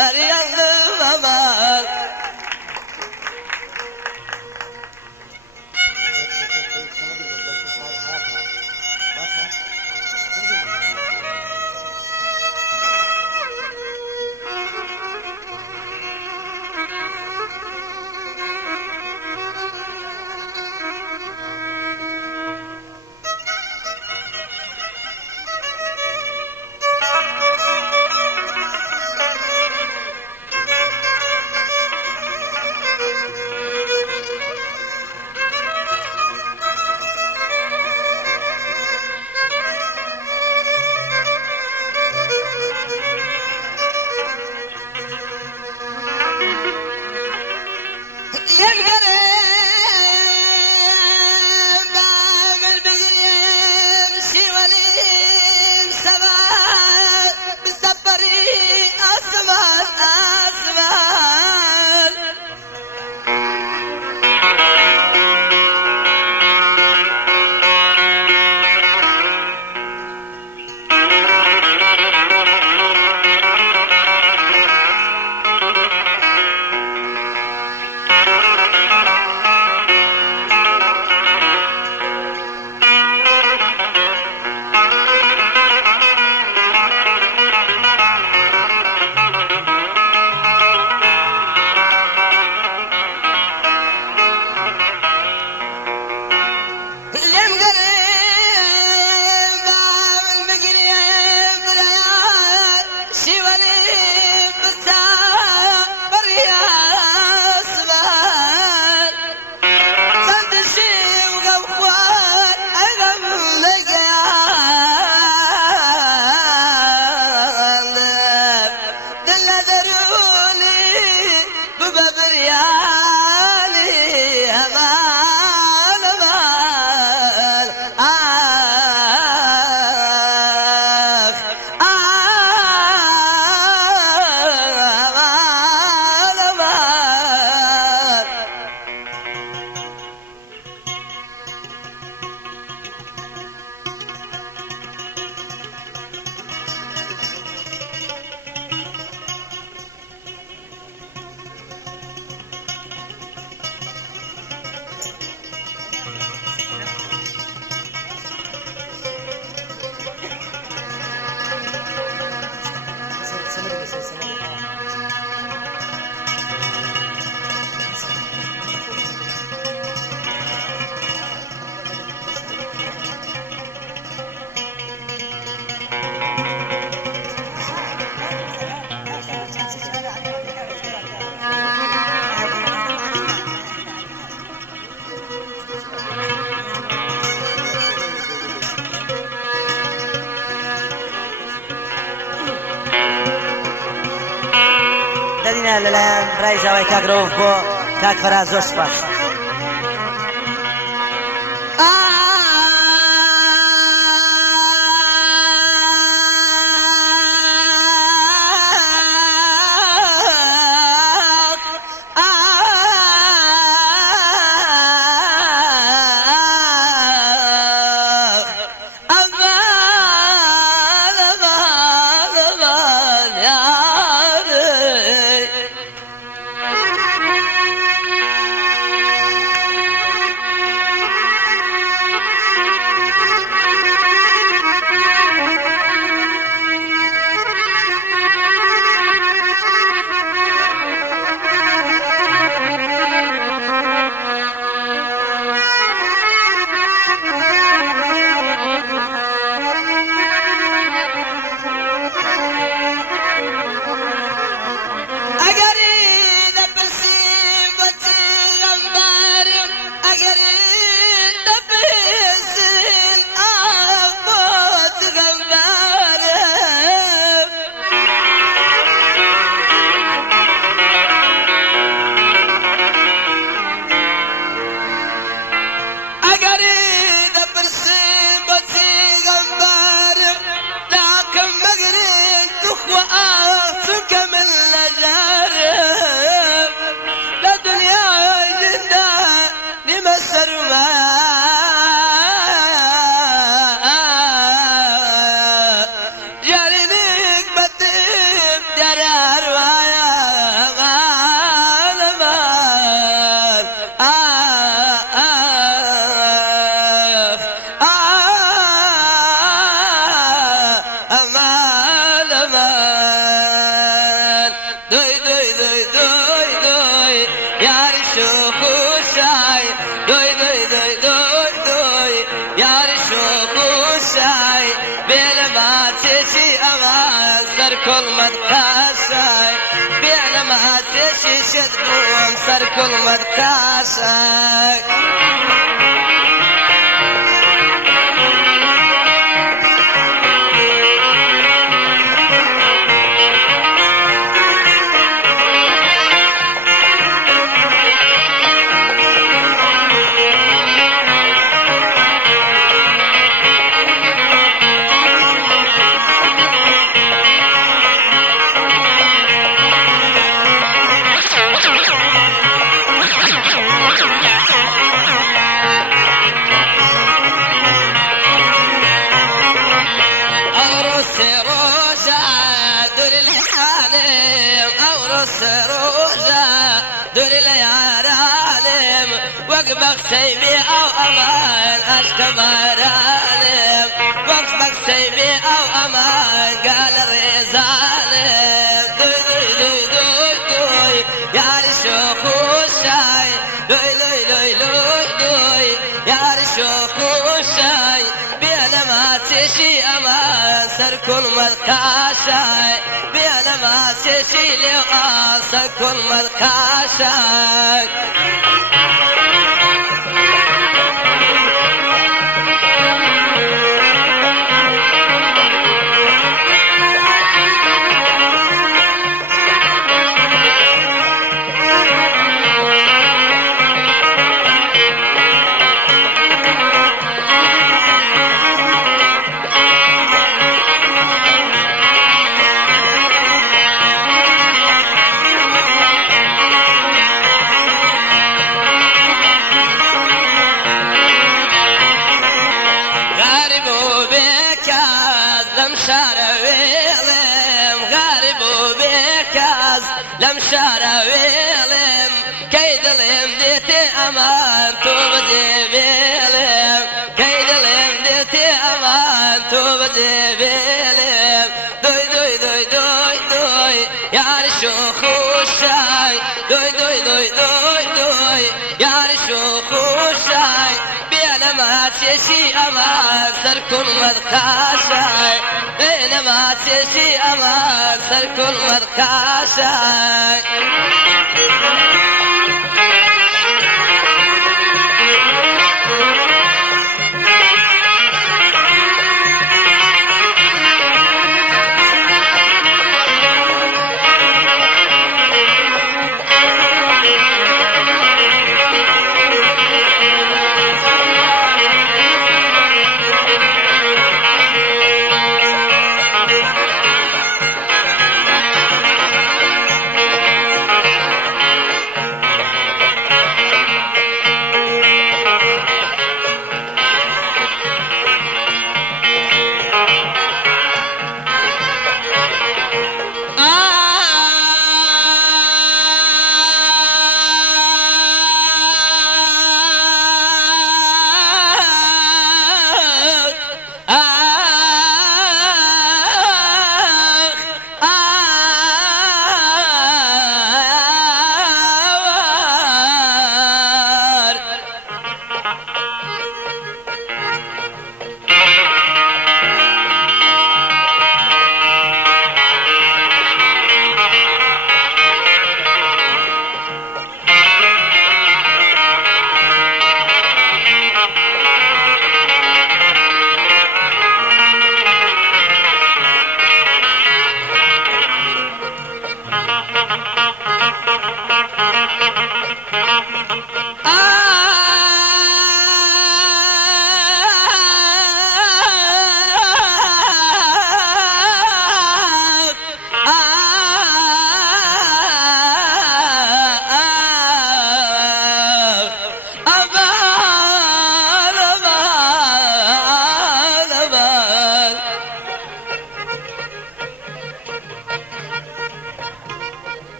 فريالله aman. لەلایەن ڕایژاوای کاکرۆف بۆ کاک فەراد زۆر سوپاس. تشيشد بوم سر كل مدكاشك وقفك سيبي او امان اشتمر عالم وقفك سيبي او امان قال الرزالم دوي دوي دوي دوي يا رشوق الشاي دوي دوي دوي دوي دوي يا رشوق الشاي بينا ما تشي امان سر كل ملكاشاي بينا ما تشي لو سر كل ملكاشاي لم شارع ويلم كيد الهم ديتي امان توبدي بيلم كيد الهم ديتي امان توبدي بيلم دوي دوي دوي دوي دوي يا رشوق الشاي دوي دوي دوي دوي دوي يا رشوق الشاي بينما تشي امان سر كل مدخاشاي بينما تشي امان سر كل مدخاشاي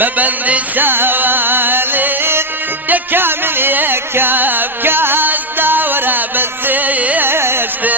ببندی سوالید یکامل یکم کاس داورا بزیشتم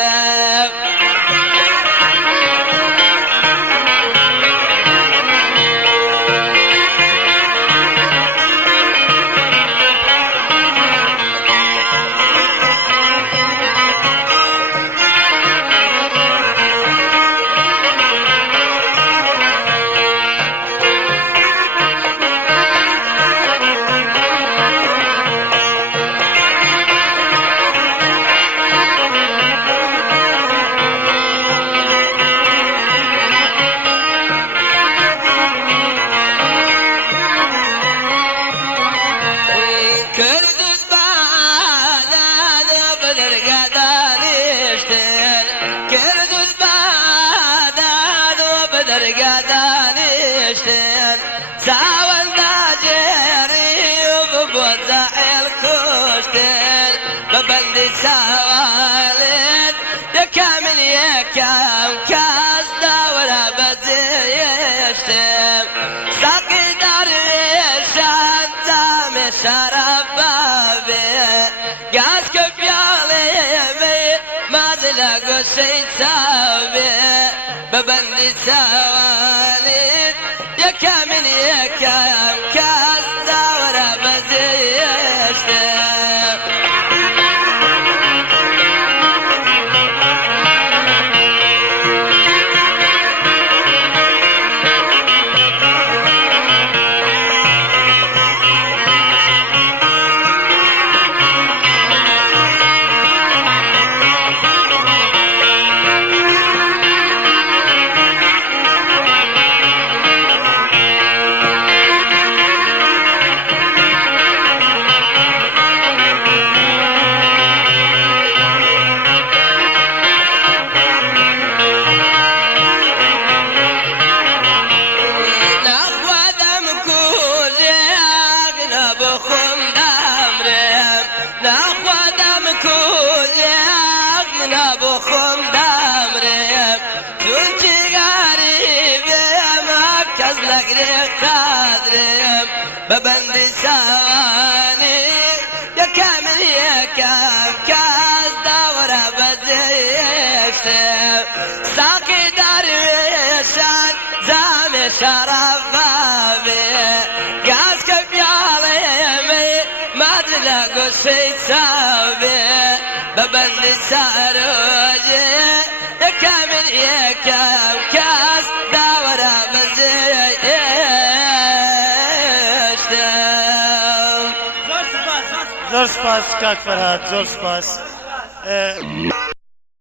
ببندي سوالد يكامل يكام كاس داورا بزيشتم ساقي درويشان تامي شرف بابي قاس كبيالي بي ما زلقو شي سابي ببندي سوالد يكامل يكام كاس داورا بزيشتم ببندي سواني يا كامل يا كام كاس دورة بديشتم ساقي درويشان زامي شرف بابي قاس كبيالي ما تلاقوا شي تساوي ببندي ساروجي يا كامل يا كام كاس دورة بديشتم زور سپاس کاک فرهاد، زور سپاس.